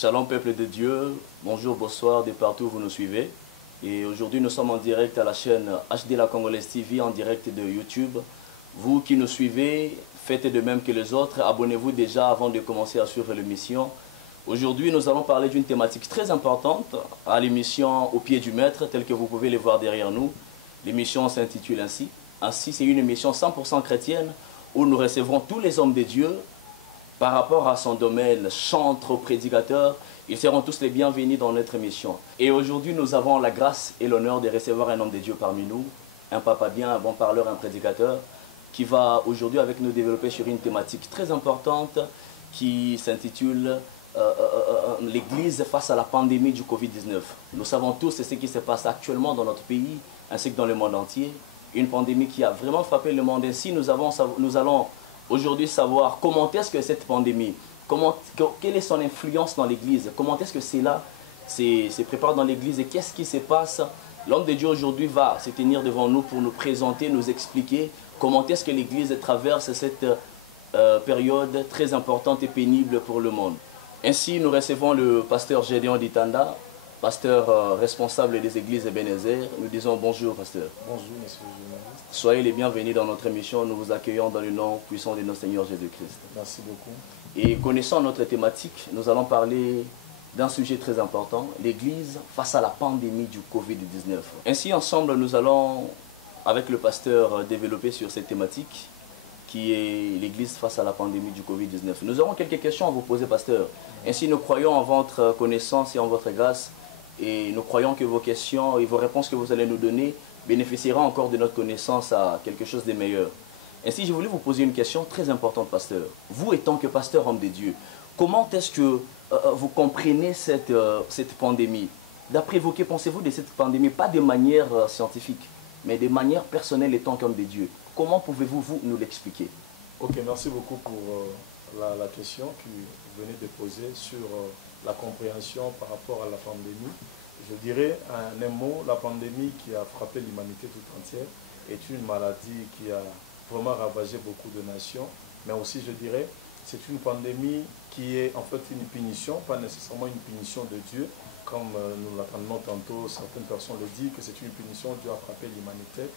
Shalom peuple de Dieu, bonjour, bonsoir de partout où vous nous suivez. Et aujourd'hui nous sommes en direct à la chaîne HD La Congolaise TV, en direct de YouTube. Vous qui nous suivez, faites de même que les autres, abonnez-vous déjà avant de commencer à suivre l'émission. Aujourd'hui nous allons parler d'une thématique très importante à l'émission Au pied du maître, telle que vous pouvez le voir derrière nous. L'émission s'intitule ainsi. Ainsi c'est une émission 100% chrétienne où nous recevrons tous les hommes de Dieu. Par rapport à son domaine, chantre, prédicateur, ils seront tous les bienvenus dans notre émission. Et aujourd'hui, nous avons la grâce et l'honneur de recevoir un homme de Dieu parmi nous, un papa bien, un bon parleur, un prédicateur, qui va aujourd'hui avec nous développer sur une thématique très importante qui s'intitule l'Église face à la pandémie du Covid-19. Nous savons tous ce qui se passe actuellement dans notre pays, ainsi que dans le monde entier. Une pandémie qui a vraiment frappé le monde. Ainsi, nous allons aujourd'hui savoir comment est-ce que cette pandémie, quelle est son influence dans l'Église, comment est-ce que cela se prépare dans l'Église et qu'est-ce qui se passe. L'homme de Dieu aujourd'hui va se tenir devant nous pour nous présenter, nous expliquer comment est-ce que l'Église traverse cette période très importante et pénible pour le monde. Ainsi, nous recevons le pasteur Gédéon Ditanda, pasteur responsable des églises Ebenezer. Nous disons bonjour, pasteur. Bonjour, monsieur le journaliste. Soyez les bienvenus dans notre émission. Nous vous accueillons dans le nom puissant de notre Seigneur Jésus-Christ. Merci beaucoup. Et connaissant notre thématique, nous allons parler d'un sujet très important, l'Église face à la pandémie du Covid-19. Ainsi, ensemble, nous allons, avec le pasteur, développer sur cette thématique qui est l'Église face à la pandémie du Covid-19. Nous aurons quelques questions à vous poser, pasteur. Ainsi, nous croyons en votre connaissance et en votre grâce. Et nous croyons que vos questions et vos réponses que vous allez nous donner bénéficieront encore de notre connaissance à quelque chose de meilleur. Ainsi, je voulais vous poser une question très importante, pasteur. Vous, étant que pasteur homme de Dieu, comment est-ce que vous comprenez cette pandémie? D'après vous, que pensez-vous de cette pandémie? Pas de manière scientifique, mais de manière personnelle étant qu'homme de Dieu. Comment pouvez-vous nous l'expliquer? Ok, merci beaucoup pour la question que vous venez de poser sur la compréhension par rapport à la pandémie. Je dirais en un mot, la pandémie qui a frappé l'humanité tout entière est une maladie qui a vraiment ravagé beaucoup de nations, mais aussi je dirais c'est une pandémie qui est en fait une punition, pas nécessairement une punition de Dieu, comme nous l'entendons tantôt, certaines personnes le disent que c'est une punition, Dieu a frappé l'humanité.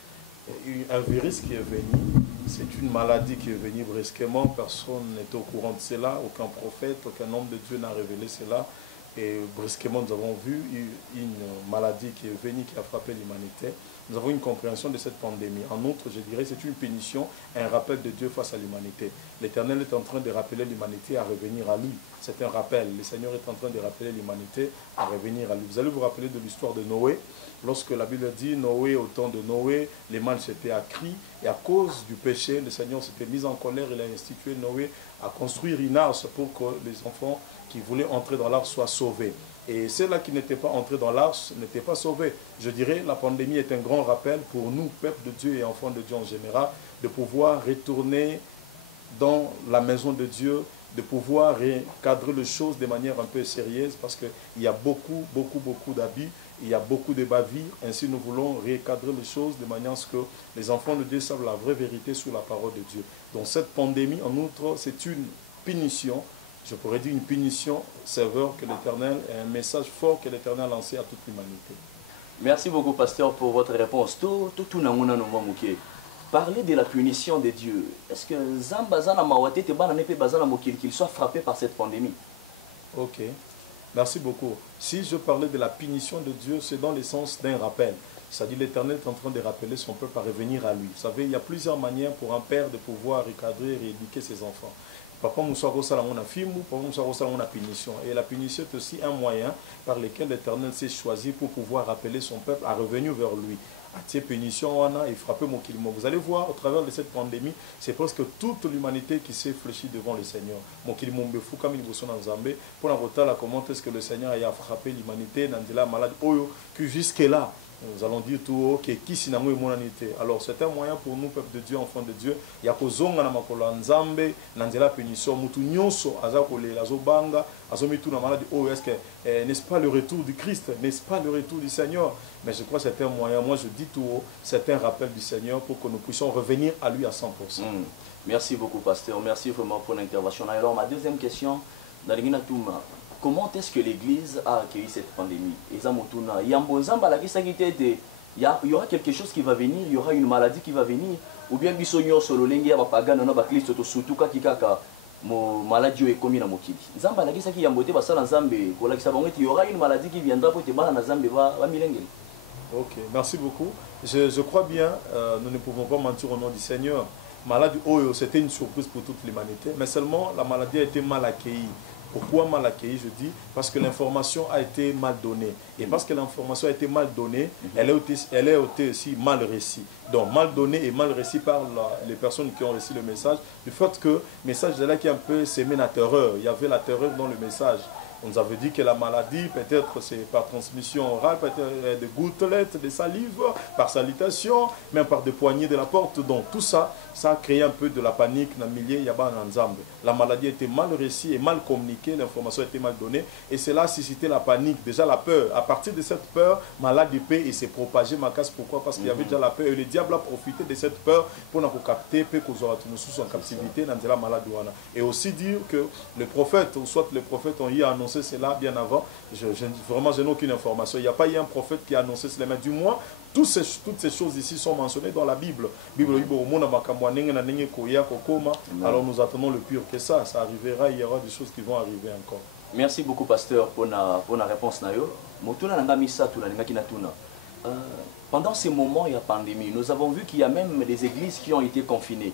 Un virus qui est venu, c'est une maladie qui est venue brusquement, personne n'est au courant de cela, aucun prophète, aucun homme de Dieu n'a révélé cela. Et brusquement, nous avons vu une maladie qui est venue, qui a frappé l'humanité. Nous avons une compréhension de cette pandémie. En outre, je dirais c'est une punition, un rappel de Dieu face à l'humanité. L'Éternel est en train de rappeler l'humanité à revenir à lui. C'est un rappel. Le Seigneur est en train de rappeler l'humanité à revenir à lui. Vous allez vous rappeler de l'histoire de Noé. Lorsque la Bible dit Noé, au temps de Noé, les mâles s'étaient accris. Et à cause du péché, le Seigneur s'était mis en colère. Il a institué Noé à construire une arche pour que les enfants qui voulaient entrer dans l'arche soient sauvés. Et ceux-là qui n'étaient pas entrés dans l'arche n'étaient pas sauvés. Je dirais la pandémie est un grand rappel pour nous, peuple de Dieu et enfants de Dieu en général, de pouvoir retourner dans la maison de Dieu, de pouvoir recadrer les choses de manière un peu sérieuse parce qu'il y a beaucoup d'abus, il y a beaucoup de bavures. Ainsi, nous voulons recadrer les choses de manière à ce que les enfants de Dieu savent la vraie vérité sur la parole de Dieu. Donc cette pandémie, en outre, c'est une punition. Je pourrais dire une punition sévère que l'Éternel, et un message fort que l'Éternel a lancé à toute l'humanité. Merci beaucoup, pasteur, pour votre réponse. Parler de la punition de Dieu. Est-ce que Zambazana Mawate Tebana Nepe Bazana Mokil qu'il soit frappé par cette pandémie? Ok, merci beaucoup. Si je parlais de la punition de Dieu, c'est dans le sens d'un rappel. C'est-à-dire l'Éternel est en train de rappeler son peuple à revenir à lui. Vous savez, il y a plusieurs manières pour un père de pouvoir recadrer et rééduquer ses enfants. Papa Moussa Rossala on a film, Papa Moussa Rossala on a punition. Et la punition est aussi un moyen par lequel l'Éternel s'est choisi pour pouvoir rappeler son peuple à revenir vers lui. À ces punitions, on a frappé mon kilimo. Vous allez voir, au travers de cette pandémie, c'est presque toute l'humanité qui s'est fléchie devant le Seigneur. Mon kilimo mbefou, comme il vous sonne en Zambé, pour la voter, comment est-ce que le Seigneur a frappé l'humanité dans la maladie, que jusque-là, nous allons dire tout haut que qui s'inamo est monanité. Alors c'est un moyen pour nous, peuple de Dieu, enfants de Dieu. Il y a kozonga na makolo nzambe, nanzela punition, mutu nyonso azakole azobanga, azomitu na maladie. Oh, est-ce que n'est-ce pas le retour du Christ, n'est-ce pas le retour du Seigneur? Mais je crois que c'est un moyen. Moi, je dis tout haut, c'est un rappel du Seigneur pour que nous puissions revenir à lui à 100%. Merci beaucoup, pasteur. Merci vraiment pour l'intervention. Alors ma deuxième question, comment est-ce que l'Église a accueilli cette pandémie? Il y aura quelque chose qui va venir, il y aura une maladie qui va venir, ou bien bisogno solo lengi ya bapagano na bakristo to sutuka kikaka mo maladie ekomi na mokili. Nzamba la kisa ki yambote basala nzambe ko la kisa bango il y aura une maladie qui viendra pour te bana na nzambe va milengeli. Ok, merci beaucoup. Je crois bien, nous ne pouvons pas mentir au nom du Seigneur. Maladie Oyo, c'était une surprise pour toute l'humanité, mais seulement la maladie a été mal accueillie. Pourquoi mal accueillie, je dis? Parce que l'information a été mal donnée. Et parce que l'information a été mal donnée, elle a été aussi mal récite. Donc mal donnée et mal récite par les personnes qui ont reçu le message. Du fait que le message de là qui a un peu sémé la terreur. Il y avait la terreur dans le message. On nous avait dit que la maladie, peut-être c'est par transmission orale, peut-être des gouttelettes, des salives, par salutation, même par des poignées de la porte. Donc tout ça, ça a créé un peu de la panique dans le milieu Yaban ensemble. La maladie était mal récite et mal communiquée, l'information a été mal donnée. Et cela a suscité la panique, déjà la peur. À partir de cette peur, maladie paix et s'est propagée ma casse. Pourquoi? Parce qu'il y avait déjà la peur. Et le diable a profité de cette peur pour nous capter, pour qu'on soit tous en captivité dans la maladie. Et aussi dire que le prophète, ou soit les prophètes ont y annoncé cela bien avant. Vraiment, je n'ai aucune information. Il n'y a pas eu un prophète qui a annoncé cela, mais du moins, toutes ces choses ici sont mentionnées dans la Bible. Alors nous attendons le pire que ça arrivera, il y aura des choses qui vont arriver encore. Merci beaucoup, pasteur, pour la réponse. Pendant ces moments, il y a pandémie. Nous avons vu qu'il y a même des églises qui ont été confinées.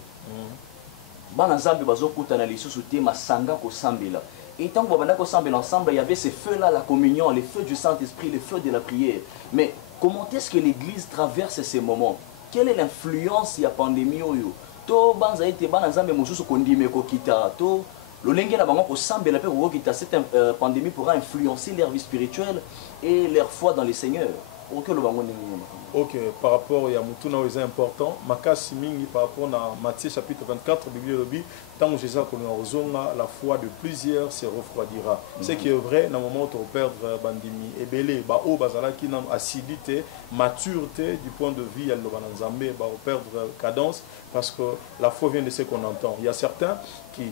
Et tant qu'on va ensemble, il y avait ces feux-là, la communion, les feux du Saint-Esprit, les feux de la prière. Mais comment est-ce que l'Église traverse ces moments? Quelle est l'influence de la pandémie? Cette pandémie pourra influencer leur vie spirituelle et leur foi dans les Seigneurs. Ok, par rapport à Yamoutuna, c'est important. Makasi mingi par rapport à Matthieu chapitre 24, Bible dit, tant que Jésus a la foi de plusieurs se refroidira. Ce qui est vrai, dans le moment où on perd bandimi, et belé, bao bazala qui n'a acidité, maturité du point de vue, elle va perdre cadence parce que la foi vient de ce qu'on entend. Il y a certains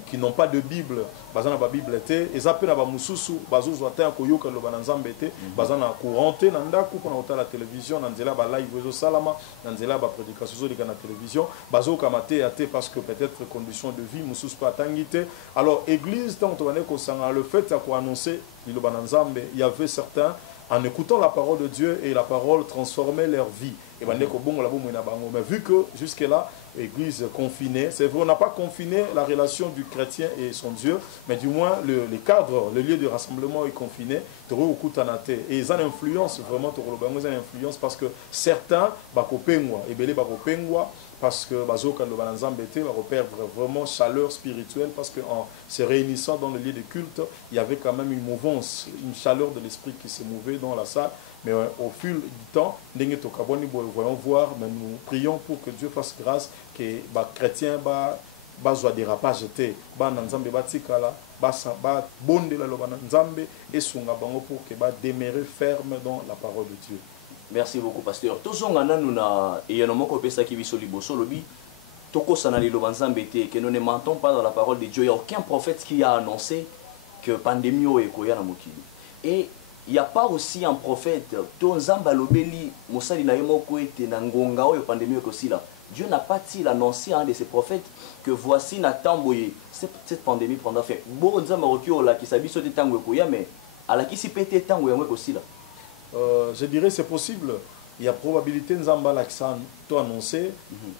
qui n'ont pas de Bible, bazana ba Bible était, et zappé na ba mususu, bazo zoata koyoka lo bananzambe était, bazana couranté nanda ku na la télévision, nanzela ba live zo salama, nanzela ba prédication zo na télévision, bazo kamate até parce que peut-être conditions de vie mususu pas tangité. Alors église tant on ko sanga le fait à quoi annoncer lo bananzambe, il y avait certains en écoutant la parole de Dieu et la parole transformait leur vie. Mais vu que jusque-là, l'église confinée, c'est vrai, on n'a pas confiné la relation du chrétien et son Dieu, mais du moins le cadre, le lieu de rassemblement est confiné. Et ils ont une influence, vraiment, ils ont une influence parce que certains, parce que Bazoka le Balanzambete va perdre vraiment chaleur spirituelle parce qu'en se réunissant dans le lieu de culte, il y avait quand même une mouvance, une chaleur de l'esprit qui se mouvait dans la salle. Mais au fil du temps, voyons voir, mais nous prions pour que Dieu fasse grâce, que les chrétiens soient dérapage, pour que demeurer ferme dans la parole de Dieu. Merci beaucoup, pasteur. Que nous ne mentons pas dans la parole de Dieu. Il n'y a aucun prophète qui a annoncé que la pandémie est koya. Et il n'y a pas aussi un prophète. Dieu n'a pas il annoncé à un de ses prophètes que voici cette pandémie prendra fin. Je dirais c'est possible. Il y a probabilité Nzamba l'accent tout annoncé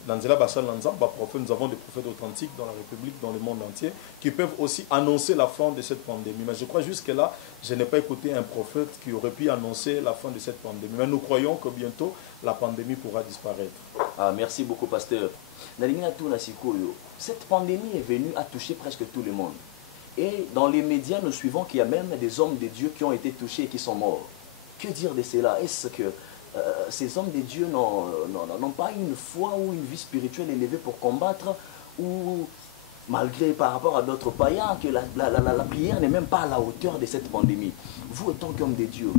dans la prophète. Nous avons des prophètes authentiques dans la République, dans le monde entier, qui peuvent aussi annoncer la fin de cette pandémie. Mais je crois jusque-là, je n'ai pas écouté un prophète qui aurait pu annoncer la fin de cette pandémie. Mais nous croyons que bientôt, la pandémie pourra disparaître. Ah, merci beaucoup, pasteur. Cette pandémie est venue à toucher presque tout le monde. Et dans les médias, nous suivons qu'il y a même des hommes de Dieu qui ont été touchés et qui sont morts. Que dire de cela? Est-ce que ces hommes de Dieu n'ont pas une foi ou une vie spirituelle élevée pour combattre, ou malgré par rapport à d'autres païens, que la prière n'est même pas à la hauteur de cette pandémie? Vous, en tant qu'homme de Dieu,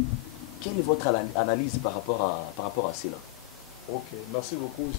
quelle est votre analyse par rapport à cela? Ok, merci beaucoup.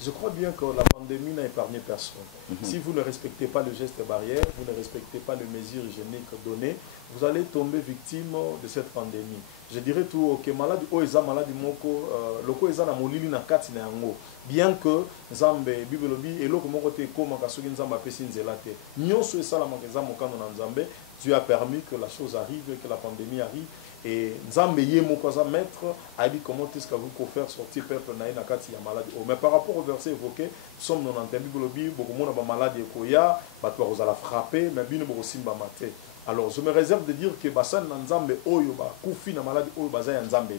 Je crois bien que la pandémie n'a épargné personne. Si vous ne respectez pas le geste barrière, vous ne respectez pas les mesures hygiéniques données, vous allez tomber victime de cette pandémie. Je dirais tout, ok, maladie oeza maladie moko, loko eza na molili na kati na yango. Bien que Nzambe bibelobi eloko moko te koma kasoki Nzambe apesi nzela te. Nyonso esala makeza mokano na Nzambe, Dieu a permis que la chose arrive, que la pandémie arrive. Et Nzambe ye moko za maître a dit comment est-ce que vous pouvez faire sortir peuple na kati ya maladie. Mais par rapport au verset évoqué, nous sommes dans un bibelobi beaucoup mona ba maladie koya, ba to la frapper, mais bino bo simba maté. Alors, je me réserve de dire que Bassan Nzambe Oyo, Koufi na maladie Oyo, Baza Nzambe.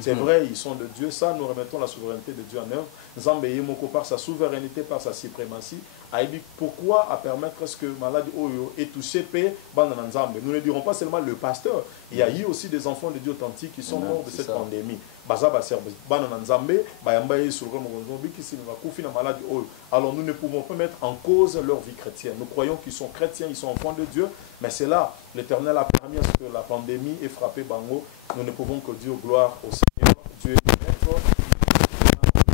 C'est vrai, ils sont de Dieu. Ça, nous remettons la souveraineté de Dieu en œuvre. Nzambe Yemoko, par sa souveraineté, par sa suprématie, a dit pourquoi à permettre ce que maladie Oyo est touchée, Banana Nzambe. Nous ne dirons pas seulement le pasteur. Il y a eu aussi des enfants de Dieu authentiques qui sont morts de cette pandémie. Baza Baser, Banana Nzambe, Bayambaye sur le Mogonzombi, qui s'est Koufi na maladie Oyo. Alors, nous ne pouvons pas mettre en cause leur vie chrétienne. Nous croyons qu'ils sont chrétiens, ils sont enfants de Dieu, mais c'est là. L'Éternel a permis à ce que la pandémie ait frappé Bango. Nous ne pouvons que dire gloire au Seigneur. Dieu est maître.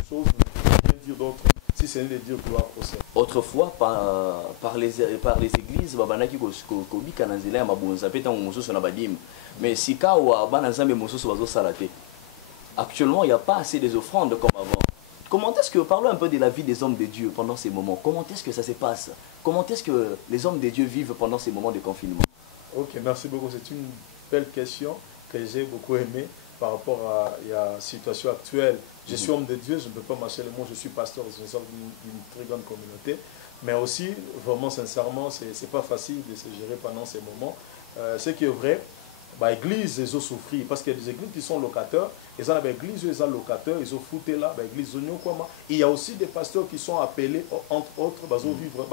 Chose, nous ne pouvons rien dire d'autre si ce n'est de dire gloire au Seigneur. Autrefois, par les églises, babanaki kobi kananzela ya mabonza peta mosusu na badim. Mais si kawa banazambe mosusu bazo salate. Actuellement, il n'y a pas assez des offrandes comme avant. Comment est-ce que, parlons un peu de la vie des hommes de Dieu pendant ces moments. Comment est-ce que ça se passe? Comment est-ce que les hommes de Dieu vivent pendant ces moments de confinement? Ok, merci beaucoup. C'est une belle question que j'ai beaucoup aimée par rapport à la situation actuelle. Je suis homme de Dieu, je ne peux pas marcher le mot, je suis pasteur d'une très grande communauté. Mais aussi, vraiment sincèrement, ce n'est pas facile de se gérer pendant ces moments. Ce qui est vrai, l'église, ils ont souffert parce qu'il y a des églises qui sont locataires. Ils ont des églises, ils sont locataires, ils ont foutu là, l'église. Il y a aussi des pasteurs qui sont appelés, entre autres, à vivre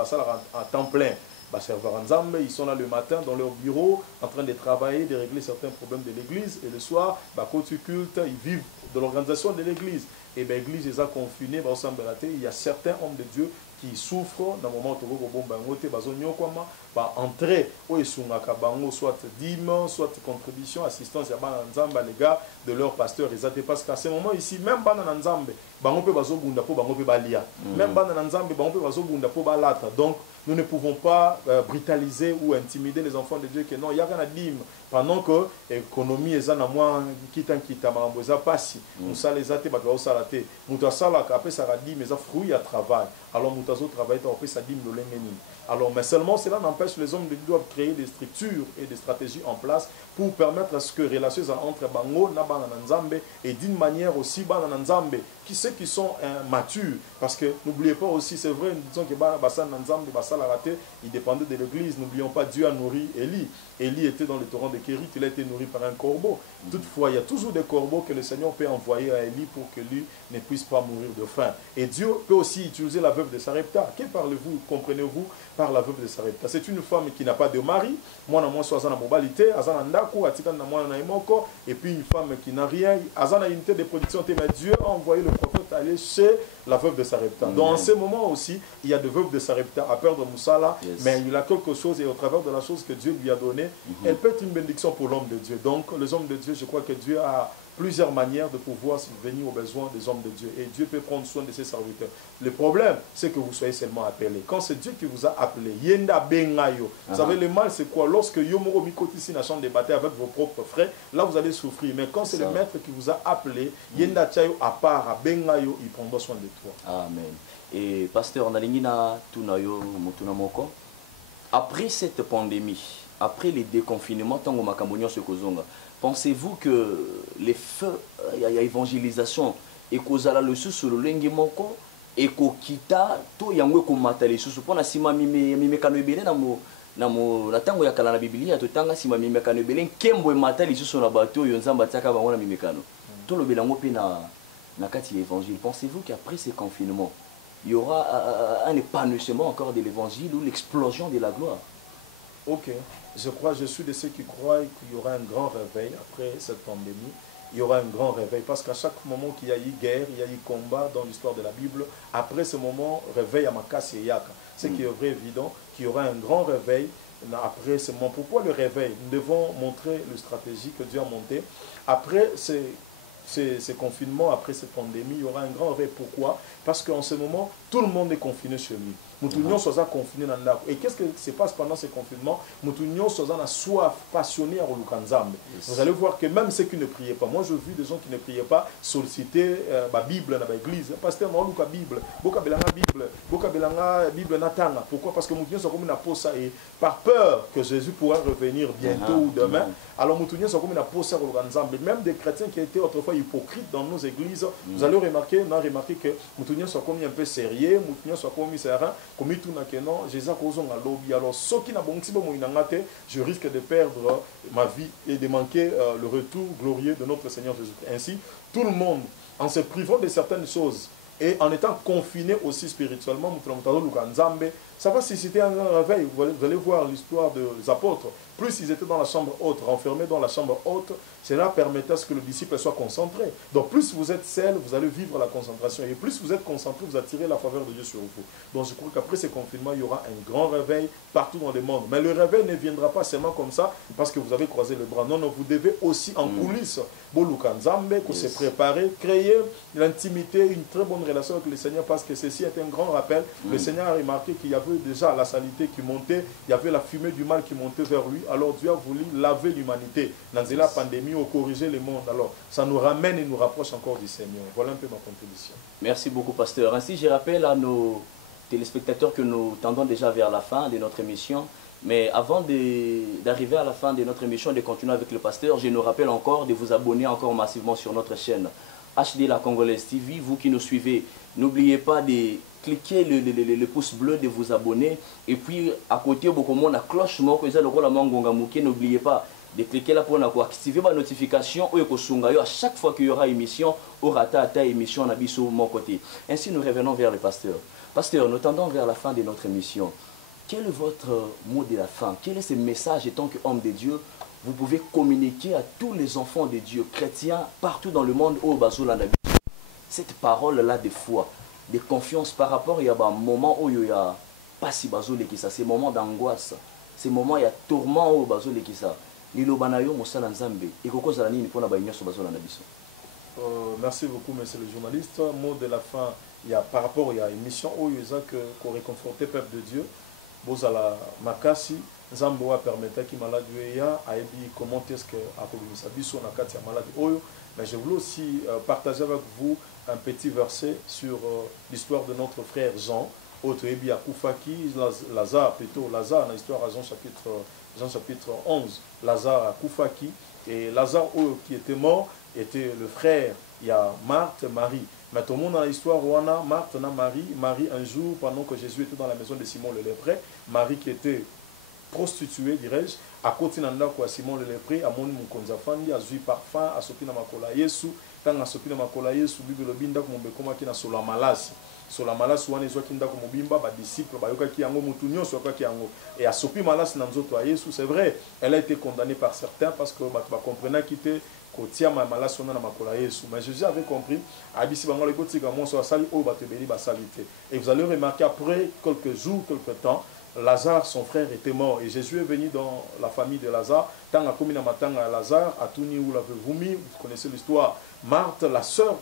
à temps plein. Ils sont là le matin dans leur bureau en train de travailler, de régler certains problèmes de l'église. Et le soir, quand tu cultes, ils vivent de l'organisation de l'église. Et l'église les a confinés. Il y a certains hommes de Dieu qui souffrent dans le moment où ils vont entrer soit dîme, soit contribution, assistance à l'égard de leur pasteur. Parce qu'à ce moment ici, même donc nous ne pouvons pas brutaliser ou intimider les enfants de Dieu que non, il y a rien à dire. Pendant que l'économie est en moins quitte passi, nous ça les athées, salaté, nous ça après ça a dit mais ça fruit à travail. Alors nous travail après ça dit le alors mais seulement cela n'empêche les hommes de Dieu doivent créer des structures et des stratégies en place pour permettre à ce que les relations entre Bango, Nabana Nzambe et d'une manière aussi Banana Nzambe, qui ceux qui sont matures, parce que n'oubliez pas aussi, c'est vrai, nous disons que Bassan Nzambe, Bassal a raté, il dépendait de l'église, n'oublions pas, Dieu a nourri Élie. Élie était dans le torrent de Kérit, il a été nourri par un corbeau. Toutefois, il y a toujours des corbeaux que le Seigneur peut envoyer à Élie pour que lui ne puisse pas mourir de faim. Et Dieu peut aussi utiliser la veuve de Sarepta. Que parlez-vous, comprenez-vous par la veuve de Sarepta? C'est une femme qui n'a pas de mari, et puis une femme qui n'a rien, Azana unité de production, mais Dieu a envoyé le prophète aller chez la veuve de Sarepta. Donc en ce moment aussi, il y a des veuves de Sarepta à perdre Moussala, mais il a quelque chose et au travers de la chose que Dieu lui a donnée, elle peut être une bénédiction pour l'homme de Dieu. Donc les hommes de Dieu, je crois que Dieu a plusieurs manières de pouvoir subvenir aux besoins des hommes de Dieu. Et Dieu peut prendre soin de ses serviteurs. Le problème, c'est que vous soyez seulement appelés. Quand c'est Dieu qui vous a appelé, Yenda Bengayo. Vous savez, le mal, c'est quoi? Lorsque Yomoro Mikotisi n'a chambre de bataille avec vos propres frères, là, vous allez souffrir. Mais quand c'est le maître qui vous a appelé, Yenda Chayo à part, à Bengayo, il prendra soin de toi. Amen. Et pasteur, Nalingina Tunayo Mutunamoko, après cette pandémie, après les déconfinements, Tango Makamonion Sekozonga, pensez-vous que les feux, il y a évangélisation, et qu'aux le sous sur le lengimoko, et qu'au kita, tout yango komata les sous, pour la sima mime kanobele na tango ya kala na Biblia, to tanga sima mime kanobele, kembo mata les sous sur la bateau, yonzamba tsaka bango na mime kano. Tout le belango pe na kati évangile. Pensez-vous qu'après ces confinements, il y aura un épanouissement encore de l'évangile ou l'explosion de la gloire? Ok, je suis de ceux qui croient qu'il y aura un grand réveil après cette pandémie. Il y aura un grand réveil parce qu'à chaque moment qu'il y a eu guerre, il y a eu combat dans l'histoire de la Bible, après ce moment, réveil à Makasi et Yaka. Ce qui est vrai évident, qu'il y aura un grand réveil après ce moment. Pourquoi le réveil? Nous devons montrer la stratégie que Dieu a montée. Après ces confinements, après cette pandémie, il y aura un grand réveil. Pourquoi? Parce qu'en ce moment, tout le monde est confiné chez lui. Moutounion soit confiné dans l'âme. Et qu'est-ce qui se passe pendant ces confinements? Moutounion soit a soif, passionné à Rolukanzambe. Vous allez voir que même ceux qui ne priaient pas, moi je vis des gens qui ne priaient pas solliciter la Bible dans l'église. Pasteur, non, Luka Bible, Boka Belanga Bible, Boka Belanga Bible Natanga. Pourquoi? Parce que Moutounion soit comme une apôtre et par peur que Jésus pourra revenir bientôt ou demain. Alors Moutounion soit comme une apôtre à Rolukanzambe. Même des chrétiens qui étaient autrefois hypocrites dans nos églises, vous allez remarquer, que Moutounion soit comme un peu sérieux, Moutounion soit comme serein. Comme tout n'a que non, Jésus a causé un lobby. Alors, ceux qui n'ont pas je risque de perdre ma vie et de manquer le retour glorieux de notre Seigneur Jésus. Ainsi, tout le monde, en se privant de certaines choses et en étant confiné aussi spirituellement, ça va susciter un réveil. Vous allez voir l'histoire des apôtres. Plus ils étaient dans la chambre haute, renfermés dans la chambre haute, cela permettait à ce que le disciple soit concentré. Donc plus vous êtes seul, vous allez vivre la concentration. Et plus vous êtes concentré, vous attirez la faveur de Dieu sur vous. Donc je crois qu'après ces confinements, il y aura un grand réveil partout dans le monde. Mais le réveil ne viendra pas seulement comme ça, parce que vous avez croisé le bras. Non, non, vous devez aussi en coulisses, se préparer, créer l'intimité, une très bonne relation avec le Seigneur, parce que ceci est un grand rappel. Le Seigneur a remarqué qu'il y avait déjà la salité qui montait, il y avait la fumée du mal qui montait vers lui. Alors Dieu a voulu laver l'humanité. Dans la pandémie, on corrigeait le monde. Alors ça nous ramène et nous rapproche encore du Seigneur. Voilà un peu ma contribution. Merci beaucoup, pasteur. Ainsi, je rappelle à nos téléspectateurs que nous tendons déjà vers la fin de notre émission. Mais avant d'arriver à la fin de notre émission et de continuer avec le pasteur, je nous rappelle encore de vous abonner encore massivement sur notre chaîne HD La Congolaise TV. Vous qui nous suivez, n'oubliez pas de cliquer le pouce bleu, de vous abonner. Et puis, à côté, la cloche, n'oubliez pas de cliquer là pour activer ma notification à chaque fois qu'il y aura émission, au rata émission à mon côté. Ainsi, nous revenons vers le pasteur. Pasteur, nous tendons vers la fin de notre émission. Quel est votre mot de la fin? Quel est ce message, étant qu'homme de Dieu, vous pouvez communiquer à tous les enfants de Dieu, chrétiens, partout dans le monde, au Bazolanda? Cette parole-là de foi, de confiance par rapport à un moment où il y a pas si Bazolé qui ça, ces moments d'angoisse, ces moments où il y a tourment au Bazolé qui ça. Merci beaucoup, monsieur le journaliste. Mot de la fin, il y a, par rapport à l'émission où il y a que réconforter le peuple de Dieu. Bozala Makasi, Zamboa permettait qu'il malade a dit comment est-ce que à Biso Nakati a malade Oyo. Mais je voulais aussi partager avec vous un petit verset sur l'histoire de notre frère Jean, autre Ebi Akoufaki, Lazare plutôt, Lazare dans l'histoire à Jean chapitre 11, Lazare Akoufaki, et Lazare qui était mort était le frère, il y a Marthe, Marie. Mais tout le monde dans l'histoire, on a Marthe, on a Marie. Marie, un jour, pendant que Jésus était dans la maison de Simon le lépreux, Marie qui était prostituée, dirais-je, à côté de Simon le lépreux, à mon Konzafandi, à Zui parfum, à Sopina Makola Yesu, tant à Sopina Makola Yesu, Bible Binda, comme Bekoma qui n'a sur la malasi. Sur la malasi, on est qui n'a comme Bimba, disciple, Bayoka qui yango, Moutounion, soit qui yango. Et à Sopi Malas, Nanzoto Yesu, c'est vrai, elle a été condamnée par certains parce que comprenait qu'il était. Mais Jésus avait compris, et vous allez remarquer après quelques jours, quelques temps, Lazare, son frère, était mort. Et Jésus est venu dans la famille de Lazare. Tant à Komina Matanga, Lazare, à Touni où l'avait vomi, vous connaissez l'histoire. Marthe, la sœur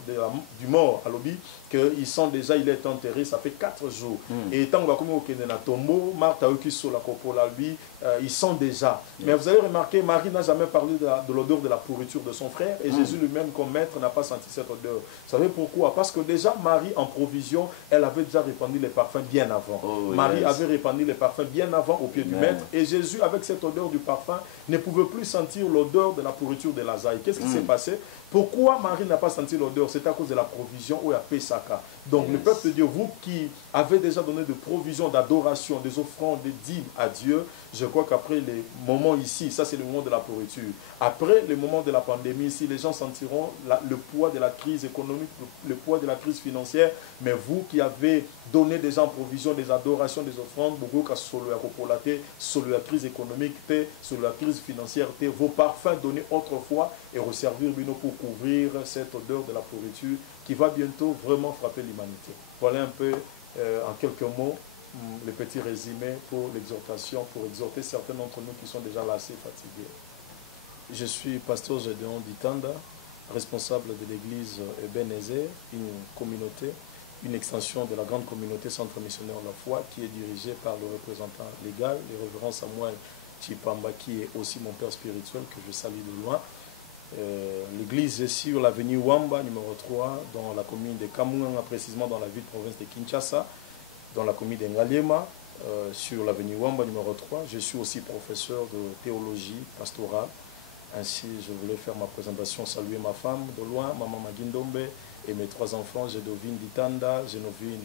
du mort, à l'obi, qu'ils sont déjà, il est enterré, ça fait 4 jours. Et tant que vous avez tombeau, Marthe a eu qui sur la copola, lui, ils sont déjà. Mais vous avez remarqué, Marie n'a jamais parlé de l'odeur de la pourriture de son frère, et Jésus lui-même, comme maître, n'a pas senti cette odeur. Vous savez pourquoi? Parce que déjà, Marie, en provision, elle avait déjà répandu les parfums bien avant. Marie avait répandu les parfums bien avant au pied du maître, et Jésus, avec cette odeur du parfum, ne pouvait plus sentir l'odeur de la pourriture de Lazare. Qu'est-ce qui s'est passé? Pourquoi Marie n'a pas senti l'odeur? C'est à cause de la provision où il y a Pesaka. Donc le peuple de Dieu, vous qui avez déjà donné de provisions, d'adoration, des offrandes, des dîmes à Dieu, je crois qu'après les moments ici, ça c'est le moment de la pourriture. Après le moment de la pandémie ici, les gens sentiront le poids de la crise économique, le poids de la crise financière. Mais vous qui avez donné des gens provisions, des adorations, des offrandes, beaucoup qu'à sur la crise économique, sur la crise financière, vos parfums donnés autrefois et resservir pour couvrir cette odeur de la pourriture qui va bientôt vraiment frapper l'humanité. Voilà un peu, en quelques mots, le petit résumé pour l'exhortation, pour exhorter certains d'entre nous qui sont déjà lassés, fatigués. Je suis pasteur Gédéon Ditanda responsable de l'église Ebenezer, une communauté, une extension de la grande communauté Centre Missionnaire La Foi, qui est dirigée par le représentant légal, le révérend Samuel Chipamba, qui est aussi mon père spirituel, que je salue de loin. L'église est sur l'avenue Wamba, numéro 3, dans la commune de Kamunganga, précisément dans la ville-province de Kinshasa, dans la commune de Ngaliema, sur l'avenue Wamba, numéro 3. Je suis aussi professeur de théologie pastorale. Ainsi, je voulais faire ma présentation, saluer ma femme de loin, Maman Magindombe, et mes 3 enfants, Jedovine Ditanda, Genovine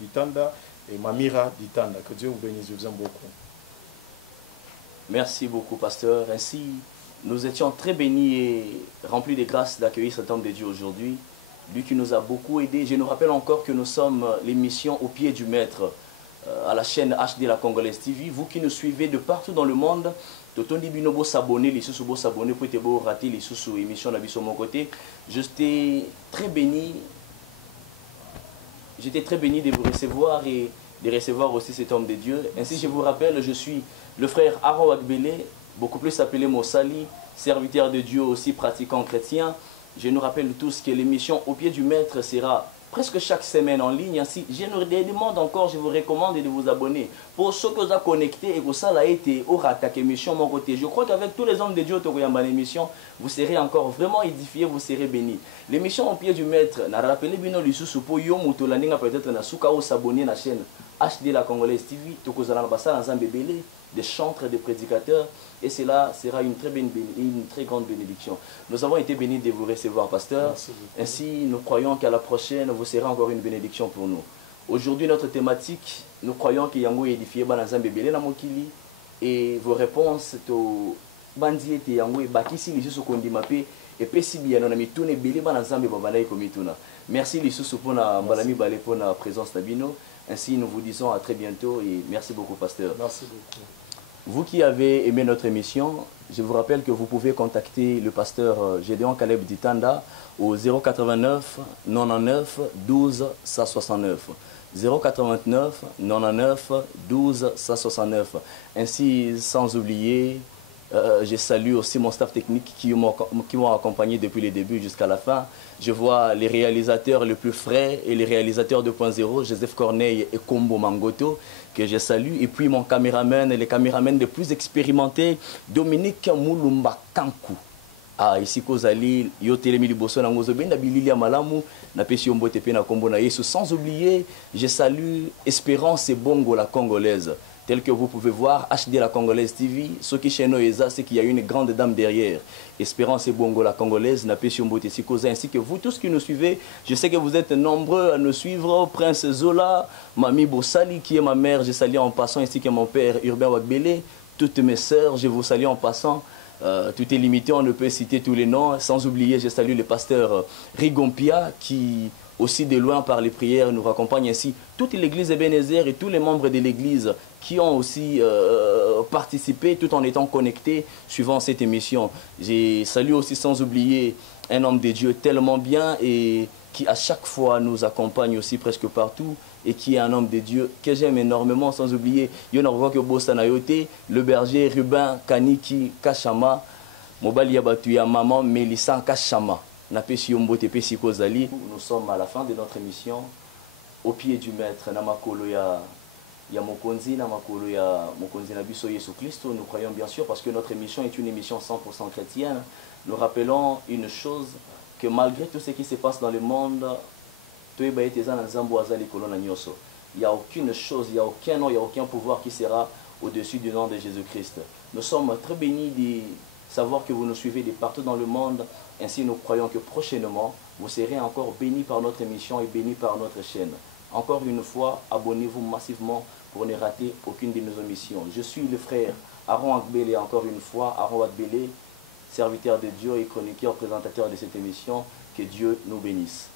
Ditanda et Mamira Ditanda. Que Dieu vous bénisse, je vous aime beaucoup. Merci beaucoup, pasteur. Ainsi, nous étions très bénis et remplis de grâce d'accueillir cet homme de Dieu aujourd'hui. Lui qui nous a beaucoup aidés. Je nous rappelle encore que nous sommes l'émission Au pied du maître à la chaîne HD La Congolaise TV. Vous qui nous suivez de partout dans le monde, Totondi Binobo s'abonner, les sous s'abonner pour te rater les sous émissions de mon côté. J'étais très béni. J'étais très béni de vous recevoir et de recevoir aussi cet homme de Dieu. Ainsi, je vous rappelle, je suis le frère Aaron Wagbele, beaucoup plus appelé Mossali, serviteur de Dieu aussi pratiquant chrétien. Je nous rappelle tous que l'émission Au pied du maître sera presque chaque semaine en ligne. Ainsi, je nous demande encore, je vous recommande de vous abonner. Pour ceux que vous avez connectés et que ça a été au ratak émission mon côté, je crois qu'avec tous les hommes de Dieu qui ont l'émission, vous serez encore vraiment édifiés, vous serez bénis. L'émission Au pied du maître, n'a rappelé bien le sous pour yo mutolaninga peut-être na souka ou s'abonner à la chaîne HD La Congolaise TV, tokozala na basa dans un bébélé, des chantres, des prédicateurs, et cela sera une très grande bénédiction. Nous avons été bénis de vous recevoir, pasteur. Ainsi, nous croyons qu'à la prochaine, vous serez encore une bénédiction pour nous. Aujourd'hui, notre thématique, nous croyons que Yango est édifié dans un bébé na mokili, et vos réponses to bandi ete Yango et bakisi lisusu kondimapé et pesi bien on a mis tout ne belé dans un bébé banaï komituna. Merci lisusu pour na balami balé pour na présence nabino. Ainsi, nous vous disons à très bientôt et merci beaucoup, pasteur. Merci beaucoup. Vous qui avez aimé notre émission, je vous rappelle que vous pouvez contacter le pasteur Gédéon Caleb Ditanda au 089 99 12 169. 089 99 12 169. Ainsi, sans oublier, je salue aussi mon staff technique qui m'ont accompagné depuis le début jusqu'à la fin. Je vois les réalisateurs les plus frais et les réalisateurs 2.0, Joseph Corneille et Kombo Mangoto, que je salue. Et puis mon caméraman et les caméramans les plus expérimentés, Dominique Moulumba Kankou. Ah, ici, Kozali, Yotelemi Liboso, Nangozobenda, Bililia Malamu, Napesi Ombotepe, Nakombo na Yesu. Sans oublier, je salue Espérance et Bongo, la Congolaise. Tel que vous pouvez voir, HD La Congolaise TV, ce qui chez nous, c'est qu'il y a une grande dame derrière. Espérance et Bongo La Congolaise, Napesi Ombote Sikoza, ainsi que vous tous qui nous suivez. Je sais que vous êtes nombreux à nous suivre. Prince Zola, Mami Bossali, qui est ma mère, je salue en passant, ainsi que mon père Urbain Wagbele. Toutes mes sœurs, je vous salue en passant. Tout est limité, on ne peut citer tous les noms. Sans oublier, je salue le pasteur Rigompia qui, aussi de loin par les prières, nous raccompagne ainsi. Toute l'église Ebenezer et tous les membres de l'église qui ont aussi participé tout en étant connectés suivant cette émission. Je salue aussi sans oublier un homme de Dieu tellement bien et qui à chaque fois nous accompagne aussi presque partout et qui est un homme de Dieu que j'aime énormément, sans oublier Yonaroke Bossanayote, le berger Ruben Kaniki Kachama, Mobali Yabatuya Maman Mélissa Kachama. Nous sommes à la fin de notre émission, au pied du maître, Namakolo ya Mokonzi, Namakolo ya Mokonzi Nabiso Yesu Christo. Nous croyons bien sûr, parce que notre émission est une émission 100% chrétienne, nous rappelons une chose, que malgré tout ce qui se passe dans le monde, il n'y a aucune chose, il n'y a aucun nom, il n'y a aucun pouvoir qui sera au-dessus du nom de Jésus-Christ. Nous sommes très bénis de savoir que vous nous suivez de partout dans le monde. Ainsi, nous croyons que prochainement, vous serez encore bénis par notre émission et bénis par notre chaîne. Encore une fois, abonnez-vous massivement pour ne rater aucune de nos émissions. Je suis le frère Aaron Wagbele, encore une fois, Aaron Wagbele, serviteur de Dieu et chroniqueur, présentateur de cette émission. Que Dieu nous bénisse.